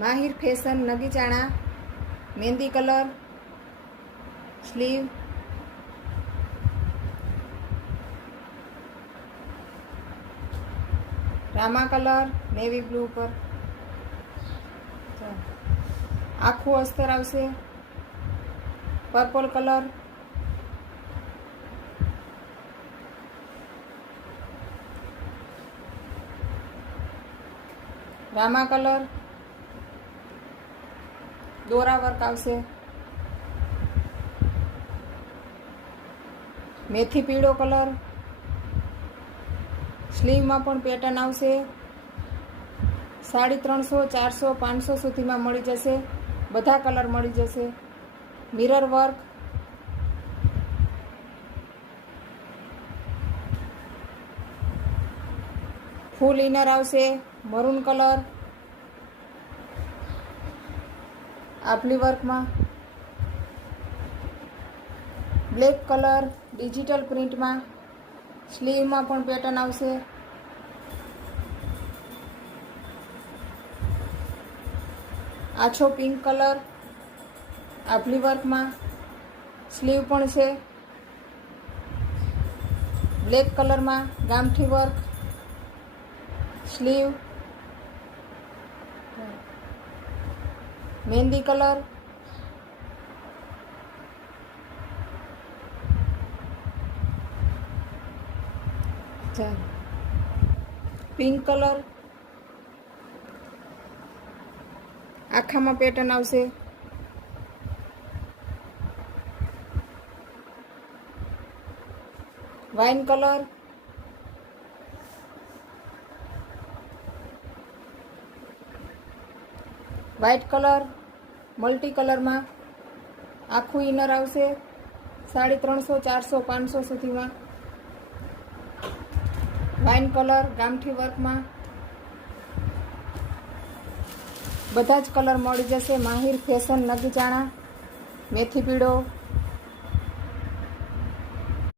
માહિર fashion નગીચાણા mehndi colour sleeve, રામા colour navy blue ઉપર આખું અસ્તર આવશે, પર્પલ કલર, રામા કલર, દોરા વર્ક આવશે, મેથી પીળો કલર, સ્લીવમાં પણ પેટર્ન આવશે, 350, 400, 500 સુધીમાં મળી જશે, બધા કલર મળી જશે, મિરર વર્ક, ફૂલ ઇનર આવશે, મરૂન કલર, આપલી વર્કમાં, બ્લેક કલર ડિજિટલ પ્રિન્ટમાં, સ્લીવમાં પણ પેટર્ન આવશે, આછો પિંક કલર આપલી વર્કમાં, સ્લીવ પણ છે, બ્લેક કલરમાં ગામઠી work, sleeve, mehndi colour, pink colour, આખામાં પેટર્ન આવશે, wine colour, white colour, multi કલરમાં આખું ઇનર આવશે, 350, 400, 500 સુધીમાં, વાઇન કલર ગામઠી વર્કમાં, બધા જ કલર મળી જશે. માહિર ફેશન નગીચાણા, મેથી પીળો,